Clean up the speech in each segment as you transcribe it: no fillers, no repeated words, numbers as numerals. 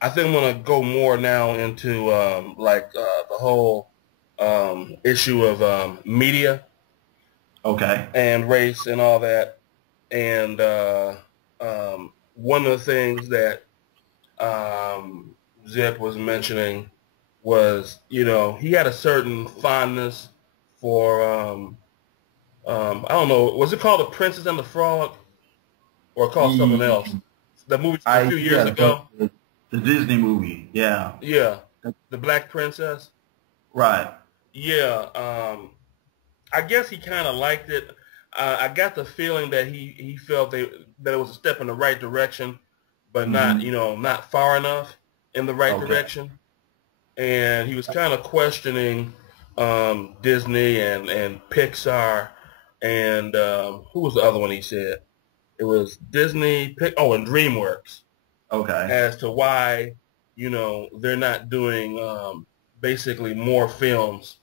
I think I'm gonna go more now into the whole issue of media Okay. and race and all that. And one of the things that Zip was mentioning was, he had a certain fondness for, I don't know, was it called The Princess and the Frog or called something else? E- The movie a few years yeah, ago. the Disney movie. Yeah. Yeah, The Black Princess. Right. Yeah, I guess he kind of liked it. I got the feeling that he felt that it was a step in the right direction, but not Hmm. not far enough in the right Okay. direction. And he was kind of questioning Disney and Pixar and who was the other one he said? It was Disney, and DreamWorks Okay. as to why they're not doing basically more films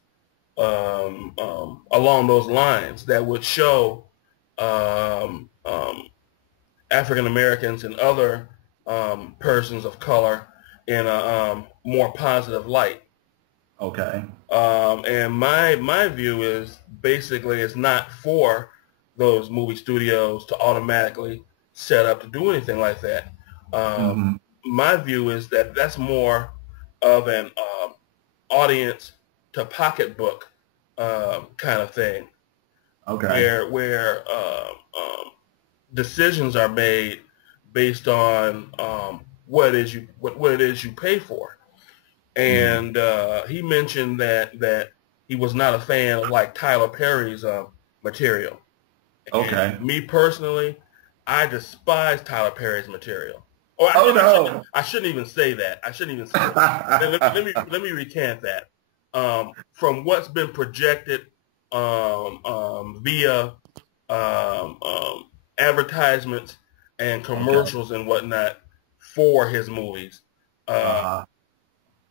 along those lines that would show um, um, African Americans and other persons of color in a more positive light. Okay. And my view is basically it's not for those movie studios to automatically set up to do anything like that. Hmm. My view is that that's more of an audience to pocketbook kind of thing, Okay. where decisions are made based on what it is you pay for. Hmm. And he mentioned that he was not a fan of like Tyler Perry's material. Okay. And me personally, I despise Tyler Perry's material. Or Oh and no. I shouldn't even say that. I shouldn't even say that. Let me recant that. From what's been projected via advertisements and Okay. commercials and whatnot for his movies, uh, Uh-huh.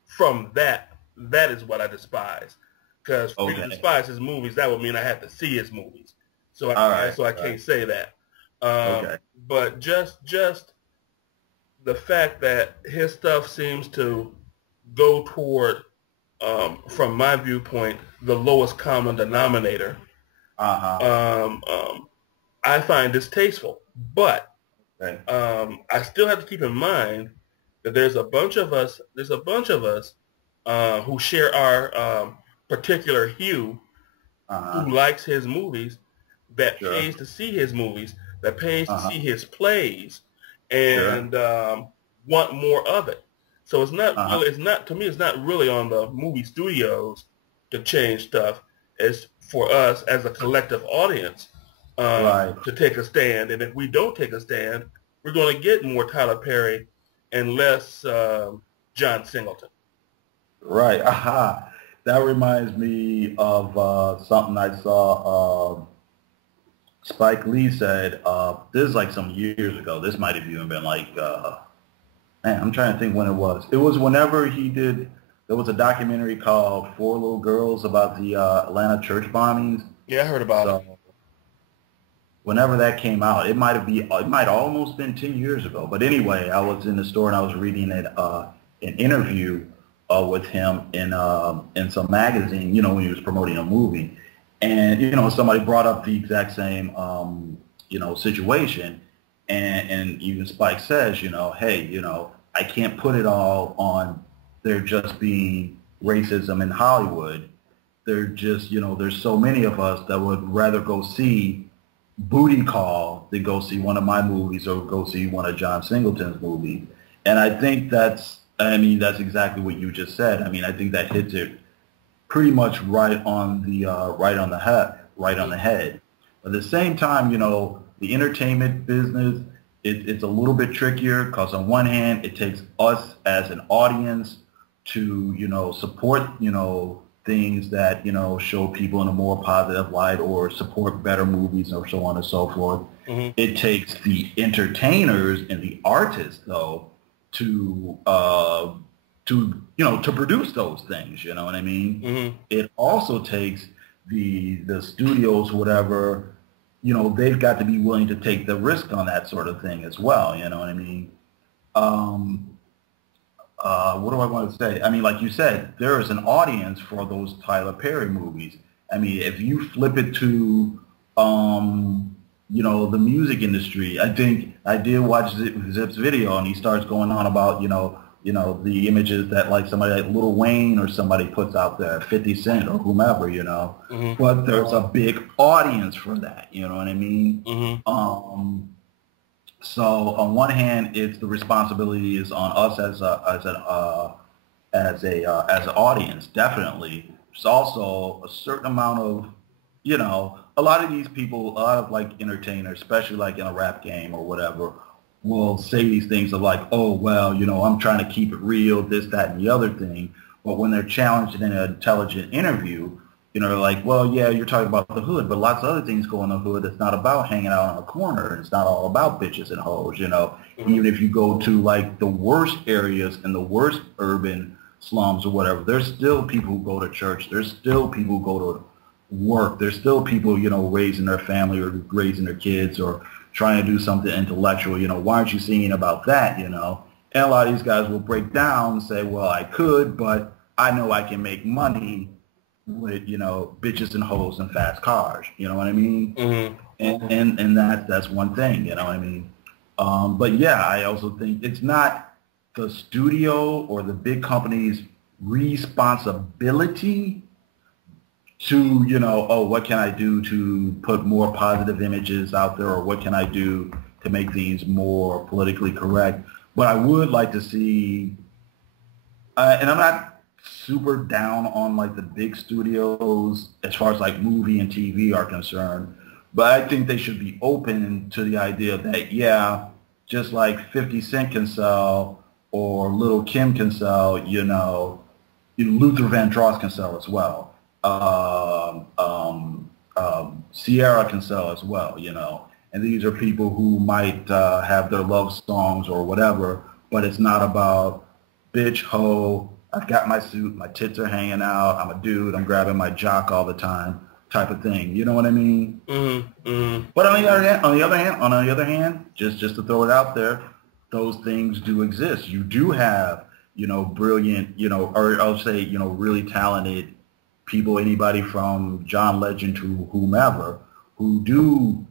from that is what I despise. Because for me to Okay. despise his movies, that would mean I have to see his movies. So All right. I All right. can't say that. Okay. But just the fact that his stuff seems to go toward, from my viewpoint, the lowest common denominator, Uh-huh. um, um, I find distasteful. But Okay. I still have to keep in mind that there's a bunch of us who share our particular hue, who Uh-huh. likes his movies, that Sure. pays to see his movies, that pays to see Uh-huh. his plays, Sure. and want more of it. So Uh-huh. it's not really on the movie studios to change stuff. It's for us as a collective audience Right. to take a stand. And if we don't take a stand, we're going to get more Tyler Perry and less John Singleton. Right. Aha. That reminds me of something I saw. Spike Lee said, this is like some years ago. This might have even been like, man, I'm trying to think when it was. It was whenever he did, there was a documentary called Four Little Girls about the Atlanta church bombings. Yeah, I heard about it. So whenever that came out, it might almost been 10 years ago. But anyway, I was in the store and I was reading an interview with him in some magazine, when he was promoting a movie. And, somebody brought up the exact same, situation. And even Spike says, hey, I can't put it all on there just being racism in Hollywood. They're just, there's so many of us that would rather go see Booty Call than go see one of my movies or go see one of John Singleton's movies. And I think that's exactly what you just said. I mean, I think that hits it pretty much right on the head. But at the same time, the entertainment business, it's a little bit trickier because on one hand, it takes us as an audience to, support, things that, show people in a more positive light or support better movies or so on and so forth. Hmm. It takes the entertainers and the artists, though, to to produce those things. You know what I mean? Hmm. It also takes the studios, whatever. They've got to be willing to take the risk on that sort of thing as well. You know what I mean? Um, what do I want to say? I mean, like you said, there is an audience for those Tyler Perry movies. I mean, if you flip it to, the music industry, I think I did watch Zip's video, and he starts going on about, the images that like somebody like Lil Wayne or somebody puts out there, 50 Cent or whomever, Mm-hmm. But there's a big audience for that, you know what I mean? Mm-hmm. So on one hand, it's the responsibility is on us as an audience, definitely. There's also a certain amount of, a lot of these people, a lot of like entertainers, especially like in a rap game or whatever, will say these things of like, oh, well, I'm trying to keep it real, this, that, and the other thing. But when they're challenged in an intelligent interview, like, well, yeah, you're talking about the hood, but lots of other things go in the hood. It's not about hanging out on a corner. It's not all about bitches and hoes, Mm-hmm. Even if you go to like the worst areas and the worst urban slums or whatever, there's still people who go to church. There's still people who go to work. There's still people, raising their family or raising their kids or trying to do something intellectual. Why aren't you singing about that, And a lot of these guys will break down and say, well, I could, but I know I can make money with, bitches and hoes and fast cars. You know what I mean? Mm-hmm. And that's one thing, you know what I mean? But yeah, I also think it's not the studio or the big company's responsibility to, oh, what can I do to put more positive images out there, or what can I do to make things more politically correct? But I would like to see, and I'm not super down on like the big studios as far as like movie and TV are concerned, but I think they should be open to the idea that, yeah, just like 50 Cent can sell or Little Kim can sell, Luther Vandross can sell as well. Sierra can sell as well, and these are people who might have their love songs or whatever, but it's not about bitch, hoe, I've got my suit, my tits are hanging out, I'm a dude, I'm grabbing my jock all the time type of thing. You know what I mean? Mm-hmm. Mm-hmm. But on the other hand, just to throw it out there, those things do exist. You do have, brilliant, or I'll say, really talented people, anybody from John Legend to whomever, who do,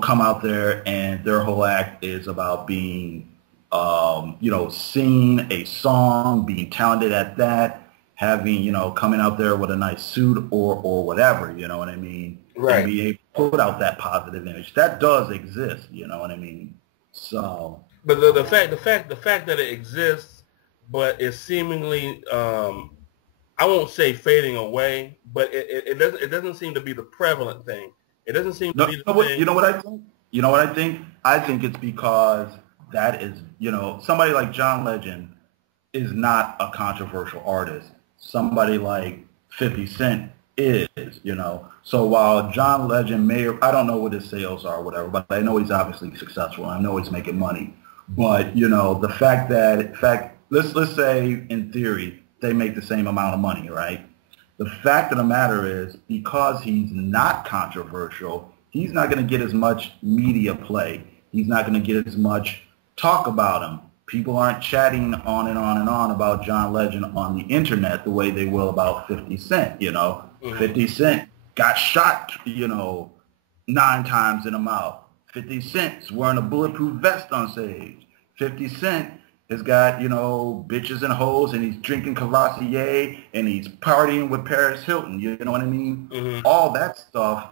come out there and their whole act is about being, singing a song, being talented at that, having, coming out there with a nice suit or whatever, you know what I mean? Right. And be able to put out that positive image. That does exist, you know what I mean? So. But the fact that it exists, but it's seemingly, I won't say fading away, but it doesn't seem to be the prevalent thing. It doesn't seem to be the thing. You know what I think? You know what I think? I think it's because that is, somebody like John Legend is not a controversial artist. Somebody like 50 Cent is, So while John Legend may, I don't know what his sales are or whatever, but I know he's obviously successful. I know he's making money. But, the fact that, let's say in theory, they make the same amount of money, right? The fact of the matter is, because he's not controversial, he's not going to get as much media play. He's not going to get as much talk about him. People aren't chatting on and on and on about John Legend on the internet the way they will about 50 Cent, Mm-hmm. 50 Cent got shot, 9 times in the mouth. 50 Cent's wearing a bulletproof vest on stage. 50 Cent has got, bitches and hoes, and he's drinking Cavassier, and he's partying with Paris Hilton. You know what I mean? Mm-hmm. All that stuff,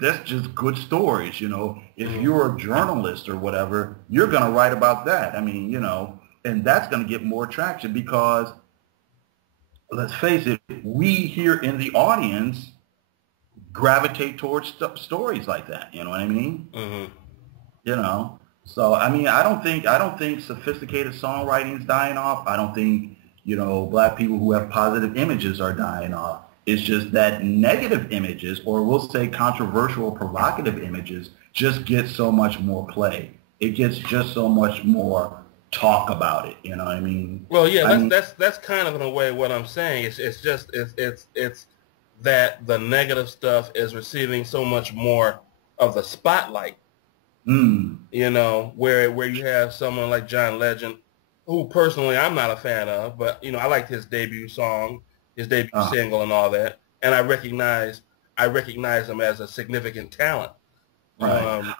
that's just good stories, If Mm-hmm. you're a journalist or whatever, you're going to write about that. I mean, and that's going to get more traction because, let's face it, we here in the audience gravitate towards stories like that. You know what I mean? Mm-hmm. So, I mean, I don't think sophisticated songwriting is dying off. I don't think, black people who have positive images are dying off. It's just that negative images, or we'll say controversial, provocative images, just get so much more play. It gets just so much more talk about it. You know what I mean? Well, yeah, that's kind of in a way what I'm saying. It's that the negative stuff is receiving so much more of the spotlight. Mm. Where you have someone like John Legend, who personally I'm not a fan of, but you know, I liked his debut song, his debut Uh, single, and all that, and I recognize him as a significant talent. right. Um,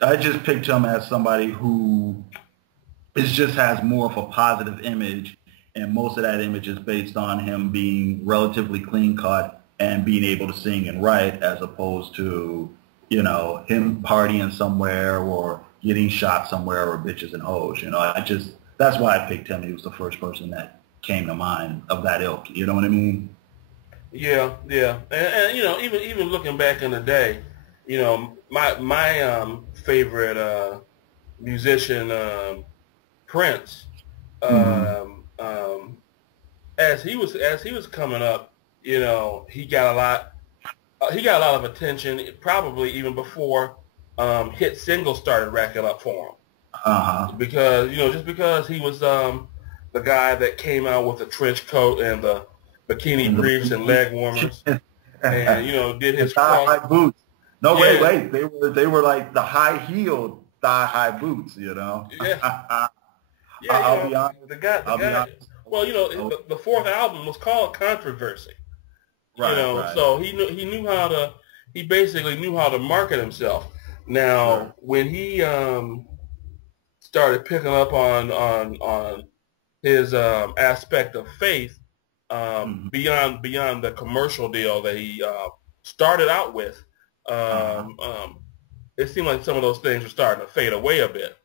I just picked him as somebody who is just has more of a positive image, and most of that image is based on him being relatively clean cut and being able to sing and write, as opposed to him partying somewhere or getting shot somewhere or bitches and hoes. I just that's why I picked him. He was the first person that came to mind of that ilk. You know what I mean? yeah, yeah, and you know, even looking back in the day, you know, my favorite musician, Prince, Hmm. um, um, as he was coming up, you know, he got a lot of attention, probably even before hit singles started racking up for him. Uh-huh. Because just because he was the guy that came out with the trench coat and the bikini And briefs and leg the warmers, and did the his thigh cross. high boots. No, wait, Yeah, wait. They were like the high heeled thigh high boots. yeah, yeah. I'll be honest. The guy, the I'll be guy. honest. Well, Oh, the fourth album was called Controversy. right, right. So he knew how to. He basically knew how to market himself. Sure. Now, when he started picking up on his aspect of faith, Hmm. beyond the commercial deal that he started out with, Uh-huh. um, um, it seemed like some of those things were starting to fade away a bit.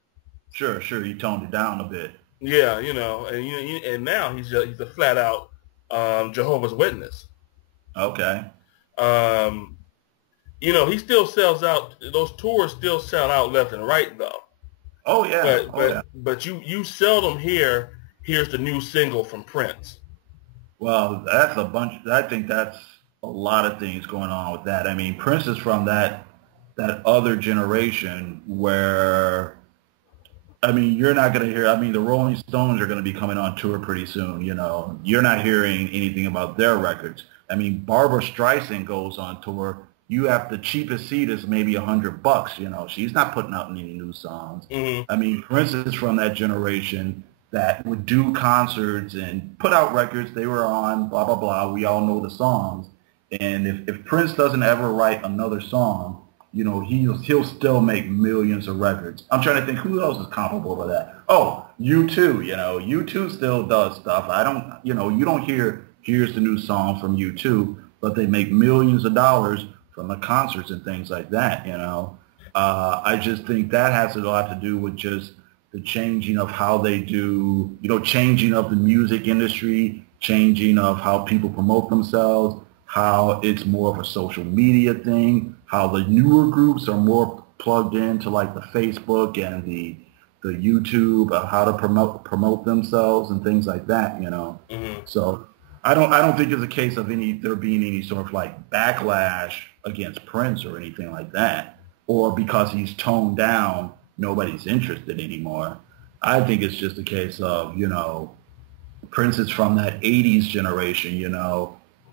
Sure, sure. You toned it down a bit. Yeah, and now he's a flat out Jehovah's Witness. Okay. Um, he still sells out. Those tours still sell out left and right though. Oh yeah. But Oh yeah. but but you seldom here's the new single from Prince. Well, that's a bunch. I think that's a lot of things going on with that. I mean, Prince is from that other generation where I mean, you're not going to hear, I mean, the Rolling Stones are going to be coming on tour pretty soon, You're not hearing anything about their records. I mean, Barbara Streisand goes on tour. You have the cheapest seat is maybe $100, She's not putting out any new songs. Hmm. I mean, Prince is from that generation that would do concerts and put out records. They were on, blah, blah, blah. We all know the songs. And if Prince doesn't ever write another song, he'll still make millions of records. I'm trying to think who else is comparable to that. Oh, U2, U2 still does stuff. I don't, you don't hear here's the new song from U2, but they make millions of dollars from the concerts and things like that. I just think that has a lot to do with just the changing of how they do, changing of the music industry, changing of how people promote themselves, how it's more of a social media thing, how the newer groups are more plugged into like the Facebook and the YouTube, how to promote themselves and things like that. Hmm. So I don't think it's a case of there being any sort of like backlash against Prince or anything like that, or because he's toned down, nobody's interested anymore. I think it's just a case of Prince is from that 80s generation,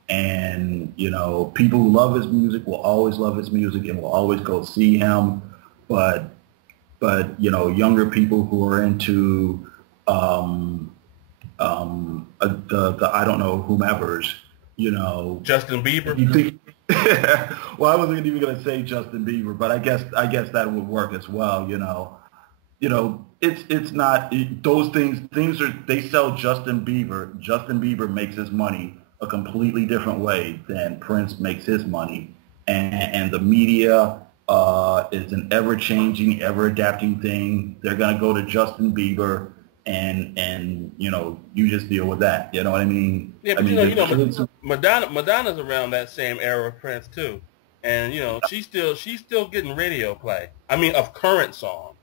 and people who love his music will always love his music and will always go see him, but younger people who are into the I don't know whomever's, Justin Bieber. you think well, I wasn't even going to say Justin Bieber, but I guess that would work as well. It's not those things are they sell Justin Bieber. Justin Bieber makes his money a completely different way than Prince makes his money, and the media is an ever changing, ever adapting thing. They're gonna go to Justin Bieber, and you just deal with that. You know what I mean? Yeah, I but mean, the kids. Madonna's around that same era of Prince too, and she's still getting radio play. I mean, of current songs.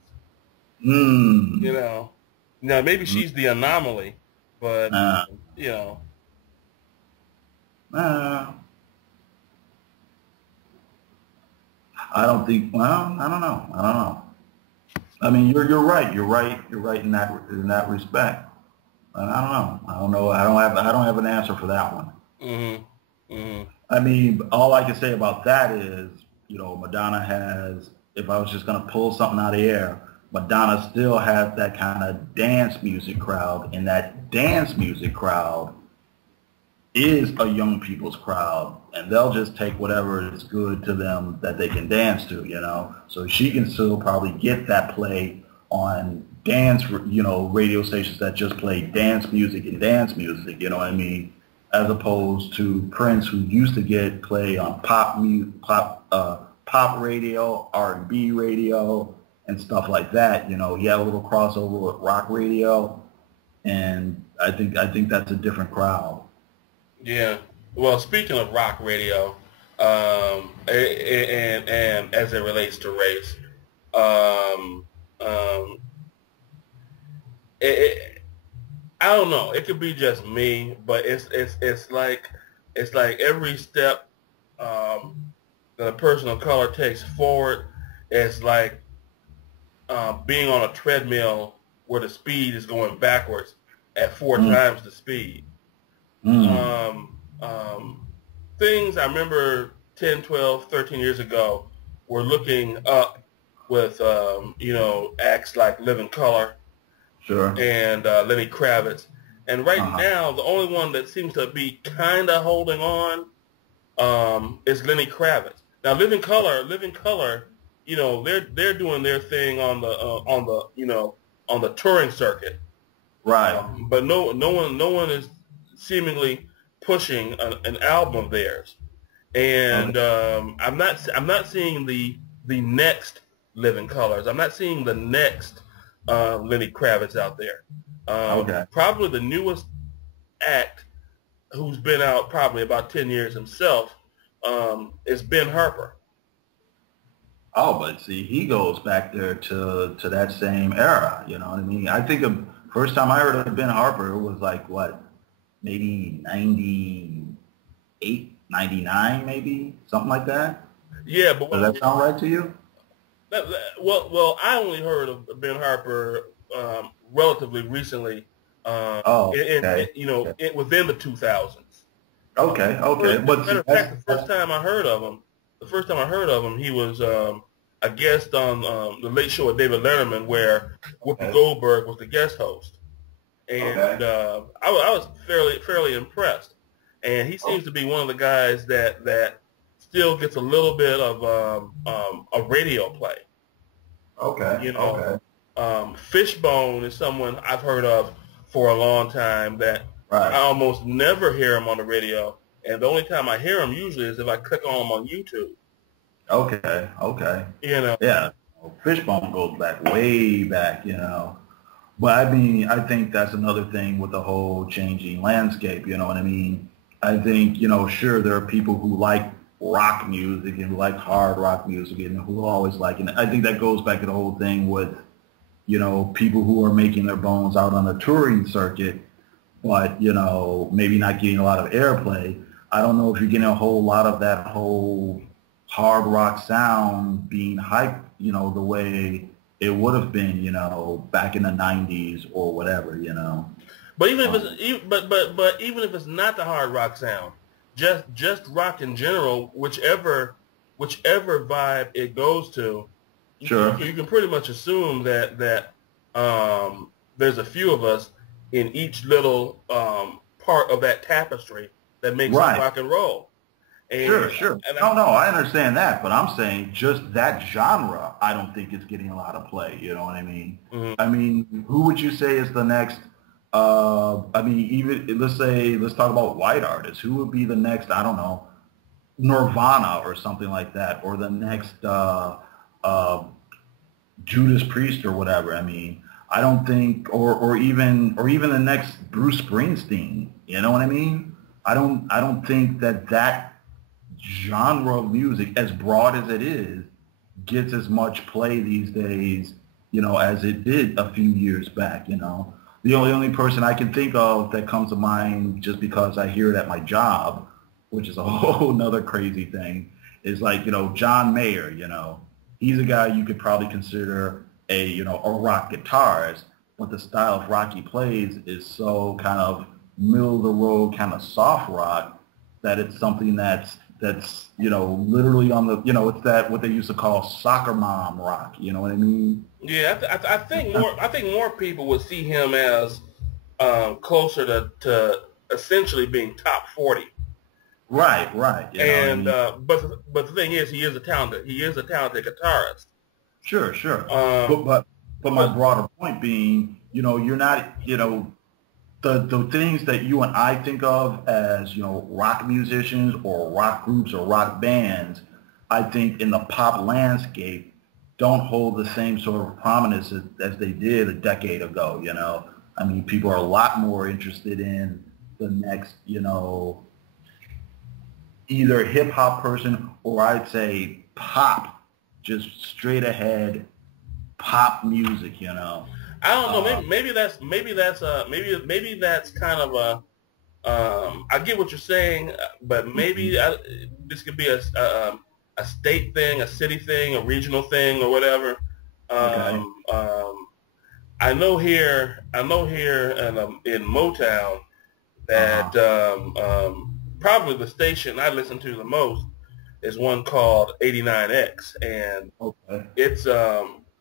You Mm, know, now maybe mm, she's the anomaly, but uh, you know, uh, I don't think. Well, I don't know. I don't know. I mean, you're right. You're right. You're right in that respect. I don't know. I don't know. I don't have an answer for that one. hmm hmm I mean, all I can say about that is, Madonna has. If I was just gonna pull something out of the air, Madonna still has that kind of dance music crowd, and that dance music crowd is a young people's crowd, and they'll just take whatever is good to them that they can dance to, you know. So she can still probably get that play on dance, you know, radio stations that just play dance music and dance music, you know what I mean? As opposed to Prince, who used to get play on pop radio, R&B radio, and stuff like that. You know, he had a little crossover with rock radio, and I think that's a different crowd. Yeah. Well, speaking of rock radio, and as it relates to race, um, um, it, I don't know. It could be just me, but it's like every step that a person of color takes forward, it's like being on a treadmill where the speed is going backwards at 4 times the speed. Things I remember 10, 12, 13 years ago were looking up with, you know, acts like Living Color and Lenny Kravitz. And right now, the only one that seems to be kind of holding on is Lenny Kravitz. Now, Living Color, you know, they're doing their thing on the you know, on the touring circuit, right? But no one is seemingly pushing an album of theirs, and I'm not seeing the next Living Colors. I'm not seeing the next Lenny Kravitz out there. Probably the newest act, who's been out probably about 10 years himself, is Ben Harper. Oh, but see, he goes back there to that same era. You know what I mean? I think the first time I heard of Ben Harper was like, what, maybe 98, 99, maybe? Something like that? Yeah, but does that sound right to you? Well, I only heard of Ben Harper relatively recently. You know, within the 2000s. Okay. But matter of fact, the first time I heard of him, he was a guest on the Late Show with David Letterman, where Whoopi Goldberg was the guest host, and I was fairly impressed. And he seems to be one of the guys that still gets a little bit of a radio play. You know, Fishbone is someone I've heard of for a long time that I almost never hear him on the radio, and the only time I hear him usually is if I click on him on YouTube. Okay. You know. Yeah. Fishbone goes way back, you know. But I mean, I think that's another thing with the whole changing landscape, you know what I mean? I think, you know, sure, there are people who like rock music and who like hard rock music and who always like it. I think that goes back to the whole thing with, you know, people who are making their bones out on the touring circuit, but, you know, maybe not getting a lot of airplay. I don't know if you're getting a whole lot of that whole hard rock sound being hyped, you know, the way it would have been, you know, back in the 90s or whatever, you know. But even if it's but even if it's not the hard rock sound, just rock in general, whichever vibe it goes to, you can pretty much assume that there's a few of us in each little part of that tapestry that makes it rock and roll. And, sure. No, I understand that, but I'm saying just that genre, I don't think it's getting a lot of play. You know what I mean? Mm-hmm. I mean, who would you say is the next? I mean, even let's talk about white artists. Who would be the next? I don't know, Nirvana or something like that, or the next Judas Priest or whatever. I mean, I don't think, or even the next Bruce Springsteen. You know what I mean? I don't think that genre of music, as broad as it is, gets as much play these days, you know, as it did a few years back. You know, the only person I can think of that comes to mind, just because I hear it at my job, which is a whole nother crazy thing, is like, you know, John Mayer. You know, he's a guy you could probably consider a rock guitarist, but the style of rock he plays is so kind of middle of the road, kind of soft rock, that it's something that's that's, you know, literally on the, you know, it's that what they used to call soccer mom rock. You know what I mean? Yeah, I think more people would see him as closer to essentially being top 40. Right, right. You know what I And mean? but the thing is, he is a talented guitarist. Sure, sure. Um, But my but broader point being, you know, you're not, you know, the things that you and I think of as, you know, rock musicians or rock groups or rock bands, I think in the pop landscape don't hold the same sort of prominence as they did a decade ago, you know. I mean, people are a lot more interested in the next, you know, either hip hop person or I'd say pop, just straight ahead pop music, you know. I don't know. Uh, Maybe that's kind of a. I get what you're saying, but maybe this could be a state thing, a city thing, a regional thing, or whatever. okay. I know here in Motown that Uh-huh. probably the station I listen to the most is one called 89X, and Okay. it's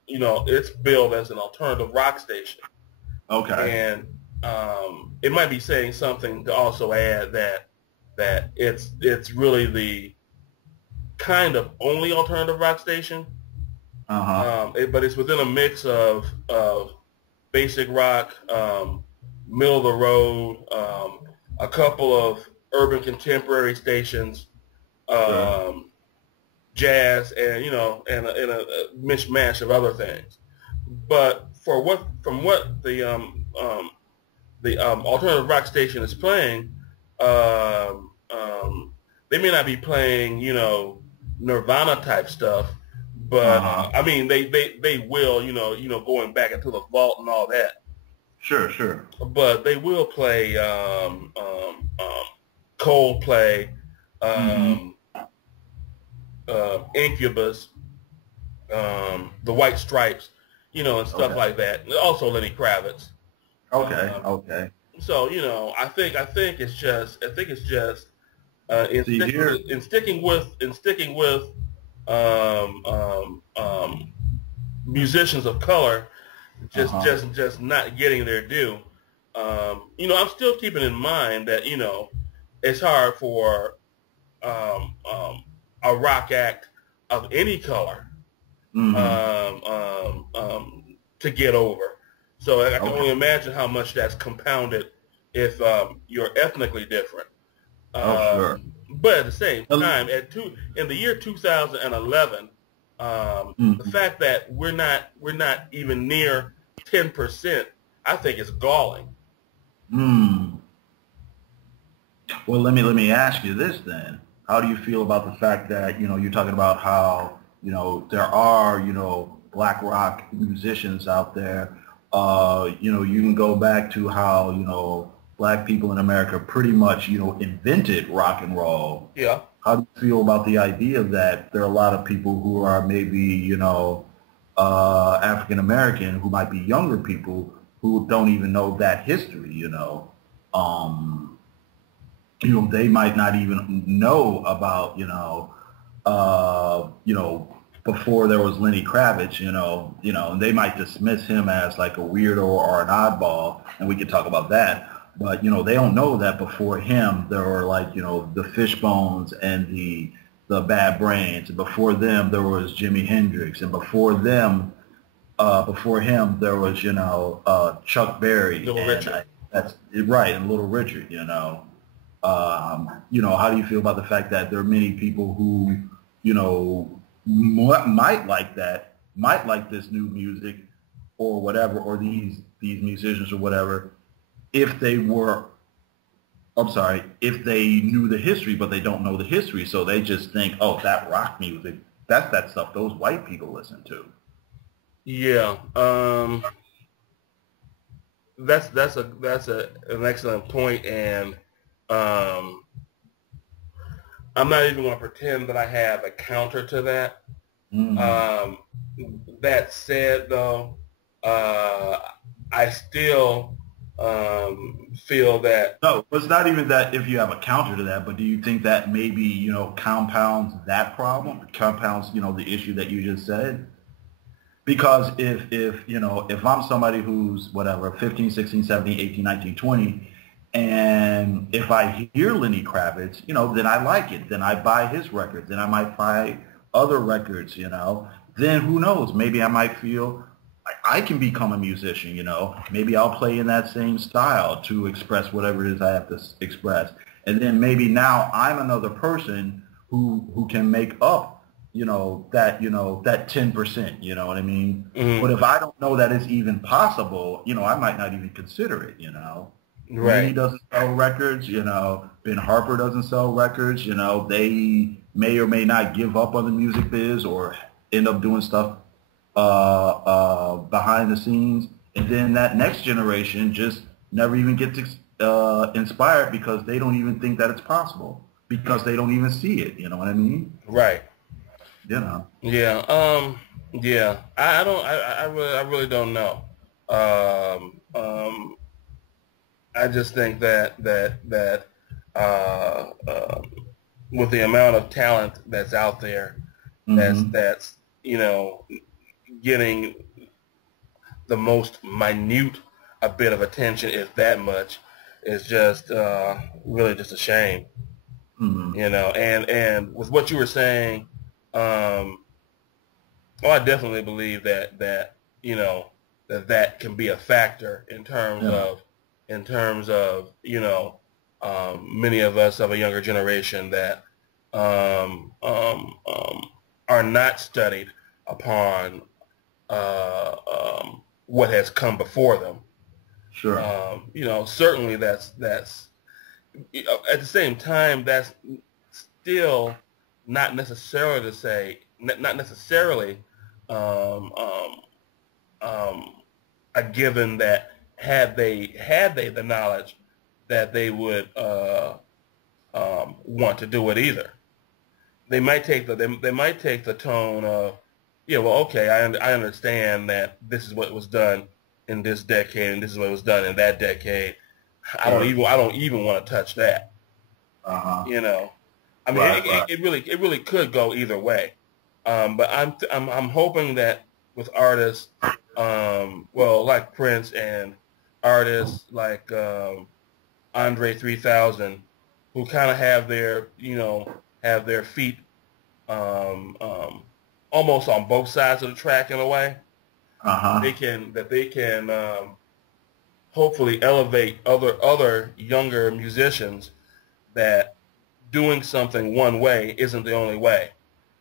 you know, it's billed as an alternative rock station, Okay. and it might be saying something to also add that it's really the kind of only alternative rock station, Uh-huh. but it's within a mix of basic rock, middle of the road, a couple of urban contemporary stations, Sure. jazz, and you know, and a mishmash of other things. But from what the alternative rock station is playing, um, um, they may not be playing, you know, Nirvana type stuff, but Uh-huh. I mean they will, you know, going back into the vault and all that. Sure, sure. But they will play Coldplay, Mm-hmm. um, Incubus, the White Stripes, you know, and stuff Okay. like that. And also Lenny Kravitz. Okay. Um, Okay. so you know, I think it's just See here. in sticking with um, um, um, musicians of color, Uh-huh. just not getting their due. You know, I'm still keeping in mind that, you know, it's hard for um, um, a rock act of any color Mm-hmm. to get over. So I can Okay. only imagine how much that's compounded if you're ethnically different. Oh, sure. But at the same Uh, time, in the year 2011, the mhm. fact that we're not even near 10%, I think is galling. Hmm. Well, let me ask you this then. How do you feel about the fact that, you know, you're talking about how, you know, there are, you know, black rock musicians out there. You know, you can go back to how, you know, black people in America pretty much, you know, invented rock and roll. Yeah. How do you feel about the idea that there are a lot of people who are maybe, you know, African American who might be younger people who don't even know that history, you know? Um, you know, they might not even know about, you know, before there was Lenny Kravitz, and they might dismiss him as like a weirdo or an oddball, and we could talk about that. But, you know, they don't know that before him, there were like, you know, the Fishbones and the Bad Brains. And before them, there was Jimi Hendrix. And before him, there was, Chuck Berry. Little Richard. That's right, and Little Richard, you know, how do you feel about the fact that there are many people who, you know, might like that, might like this new music or whatever, or these musicians or whatever, if they were, I'm sorry, if they knew the history, but they don't know the history, so they just think, oh, that rock music, that's that stuff those white people listen to. Yeah. That's an excellent point, and um, I'm not even going to pretend that I have a counter to that. Mm-hmm. Um, that said, though, uh, I still feel that. No, it's not even that if you have a counter to that, but do you think that maybe, compounds that problem, compounds, the issue that you just said? Because if I'm somebody who's whatever, 15, 16, 17, 18, 19, 20, and if I hear Lenny Kravitz, then I like it. Then I buy his records. Then I might buy other records, Then who knows? Maybe I might feel I can become a musician, Maybe I'll play in that same style to express whatever it is I have to express. And then maybe now I'm another person who can make up that 10%, you know what I mean? Mm-hmm. But if I don't know that it's even possible, I might not even consider it, Right. Lenny doesn't sell records, Ben Harper doesn't sell records, they may or may not give up on the music biz or end up doing stuff behind the scenes. And then that next generation just never even gets inspired because they don't even think that it's possible because they don't even see it, you know what I mean? Right. Yeah. Yeah. I don't. I really don't know. I just think that with the amount of talent that's out there, Mm-hmm. that's getting the most minute a bit of attention, if that much, is just really just a shame. Mm-hmm. And with what you were saying, I definitely believe that can be a factor in terms Yeah. of many of us of a younger generation that are not studied upon what has come before them. Sure. Certainly that's at the same time, that's still not necessarily to say, not necessarily a given that had they the knowledge that they would want to do it either. They might take the tone of, yeah, well, okay, I understand that this is what was done in this decade and this is what was done in that decade. I don't even want to touch that. Uh-huh. I mean, Right. it really could go either way. But I'm hoping that with artists, like Prince and artists like Andre 3000, who kind of have their feet almost on both sides of the track in a way. Uh-huh. They can hopefully elevate other younger musicians that doing something one way isn't the only way.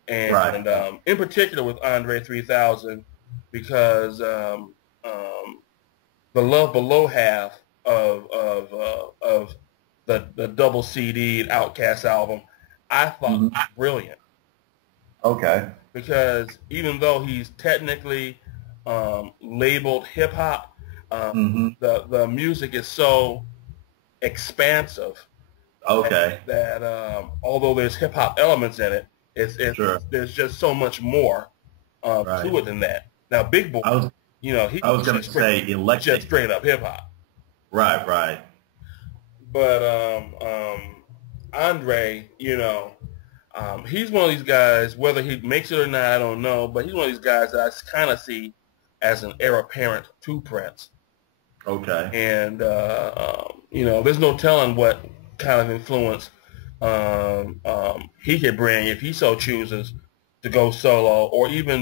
And Right. In particular with Andre 3000, because the Love Below half of the double CD Outcast album, I thought Mm-hmm. was brilliant, Okay. because even though he's technically labeled hip hop, Mm-hmm. the music is so expansive Okay. that although there's hip hop elements in it, Sure. there's just so much more Right. to it than that. Now, Big Boy, I was he I was was gonna say just electric. straight up hip hop, Right. Right. but Andre, he's one of these guys. Whether he makes it or not, I don't know. But he's one of these guys that I kind of see as an heir apparent to Prince. Okay. And there's no telling what kind of influence he could bring if he so chooses to go solo, or even